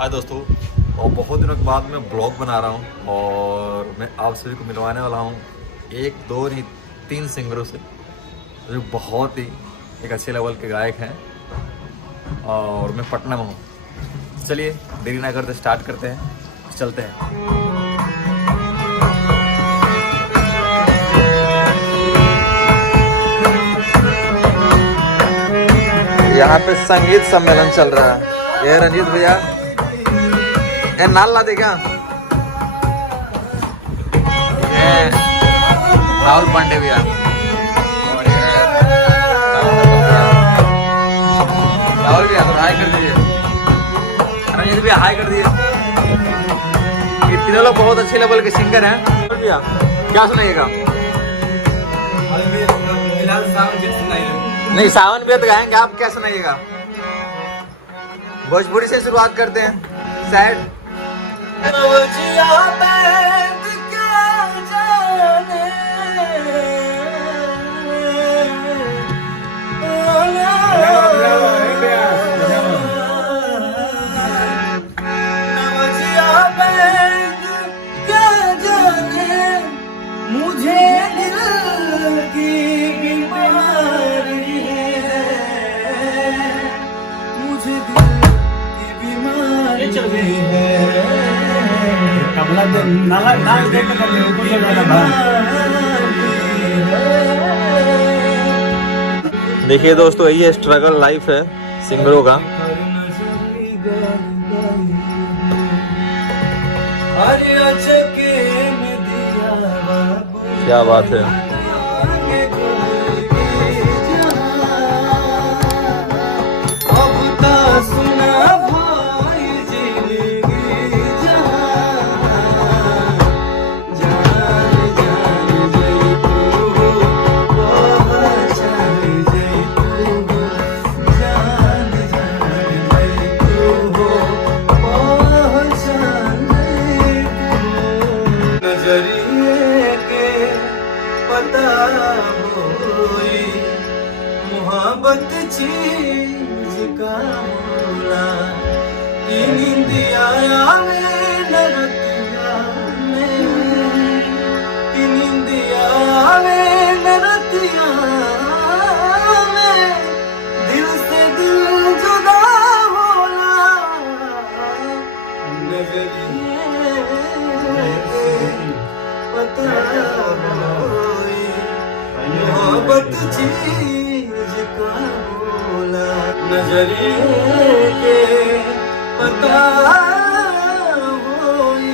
हाय दोस्तों, और बहुत दिनों के बाद मैं ब्लॉग बना रहा हूँ और मैं आप सभी को मिलवाने वाला हूँ एक दो नहीं 3 सिंगरों से जो बहुत ही एक अच्छे लेवल के गायक हैं और मैं पटना में हूँ। चलिए देरी ना करते स्टार्ट करते हैं, चलते हैं। यहाँ पे संगीत सम्मेलन चल रहा है। ये रंजीत भैया ए नाल ला दे क्या? ये राहुल पांडे भैया और ये राहुल भैया तो हाई कर दीजिए। रंजीत भैया हाई कर दीजिए। ये तीनों लोग बहुत अच्छे लेवल के सिंगर हैं। भैया क्या सुनाइएगा? नहीं, सावन भी तो गाएंगे, आप क्या सुनाइएगा? भोजपुरी से शुरुआत करते हैं। सैड मुझे दिल की बीमारी है, मुझे दिल की बीमारी है। कबला दे नाला नाल देख कर ले ऊपर से गाना। देखिए दोस्तों, ये स्ट्रगल लाइफ है सिंगरों का। क्या बात है। मोहब्बत चीज का बोला इंदिया में नरतिया में, इंदिया में नरतिया में, दिल से दिल जुदा होला नजरिए पता होई मोहब्बत चीज का बोला नजरिए के पता होई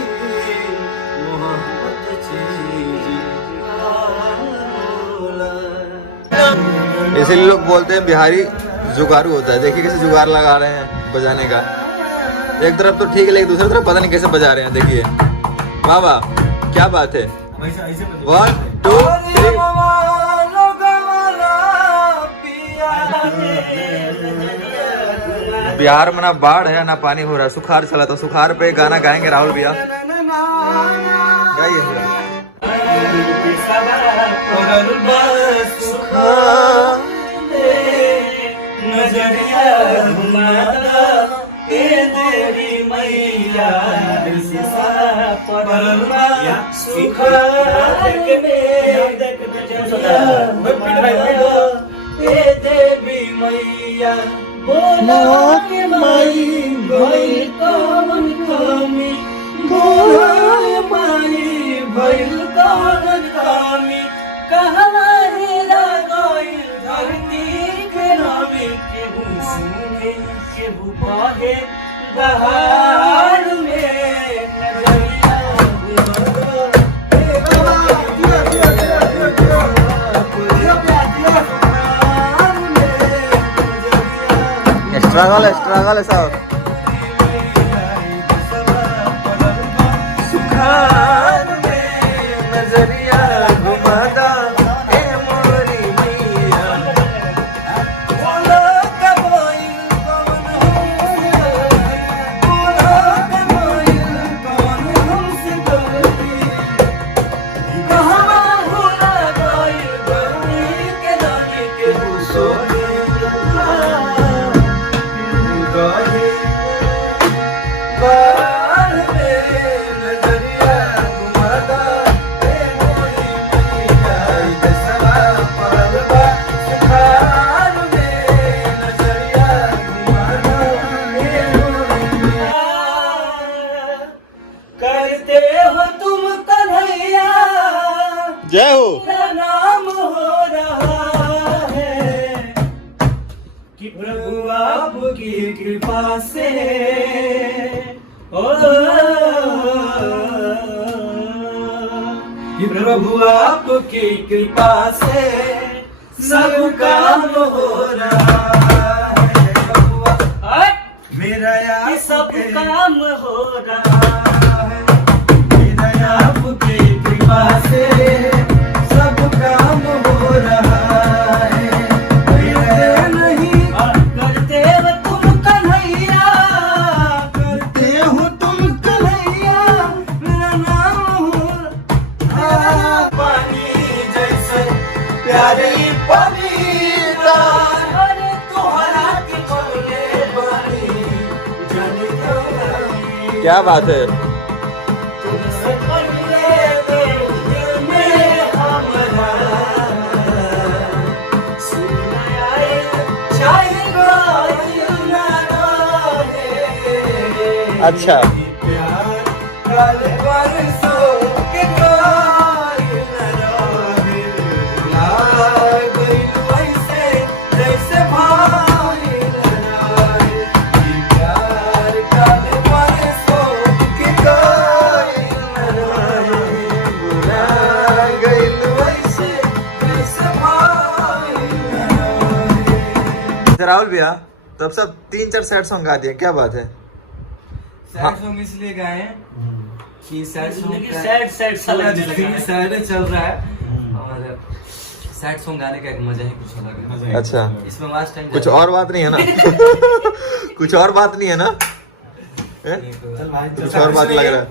मोहब्बत चीज का बोला। इसीलिए लोग बोलते हैं बिहारी जुगारू होता है। देखिए कैसे जुगाड़ लगा रहे हैं बजाने का। एक तरफ तो ठीक है लेकिन दूसरी तरफ पता नहीं कैसे बजा रहे हैं। देखिए वाह वाह, क्या बात है। 1 2 3। बिहार में ना बाढ़ है ना पानी हो रहा है, सुखाड़ चला। तो सुखाड़ पे गाना गाएंगे राहुल भैया, गाइए। बोला के माई भइल कौन खामी, बोला माई भइल कौन खामी, कहवा हेरा गइल धरती के नामी, केहू सुने केहू कहे बहार में स्ट्रगल है साहब। सुखार में नजरिया घुमादा ए मोरी मैया, बोला कबोई कौन बोला कबोई कौन हमसे गलती, कहवा भूला गई गई के नानी के हुसोनी कृपा से ओ कि प्रभु आपकी कृपा से सब काम हो रहा है। मेरा ये सब आपके काम हो रहा है, मेरा आपकी कृपा से सब काम हो रहा है। मेरा नहीं करते हो तुम कन्हैया, करते हो तुम कन्हैया, मेरा नाम हो पानी जैसे प्यारी पविता, अरे तुम्हारा के बोले पानी जाने कहाँ। क्या बात है। तुमसे पहले दिल में हमारा सुनाया चाहेगा अच्छा प्यार काले बरसों के कायल रहे, लाग वैसे जैसे भाई लड़ाए। ये प्यार काले बरसों के कायल रहे, लाग वैसे जैसे भाई लड़ाए। राहुल भैया तो अब सब 3-4 सैड सॉन्ग गा दिए, क्या बात है। सैड सॉन्ग इसलिए गाए कि सैड सॉन्ग सैड सैड सा लगने लगा है। सैड चल रहा है और सैड सॉन्ग गाने का एक मजा ही कुछ अलग है। अच्छा इसमें लास्ट टाइम कुछ और बात नहीं है ना। कुछ और बात नहीं है ना। हैं? चल भाई कुछ और बात लग रहा है।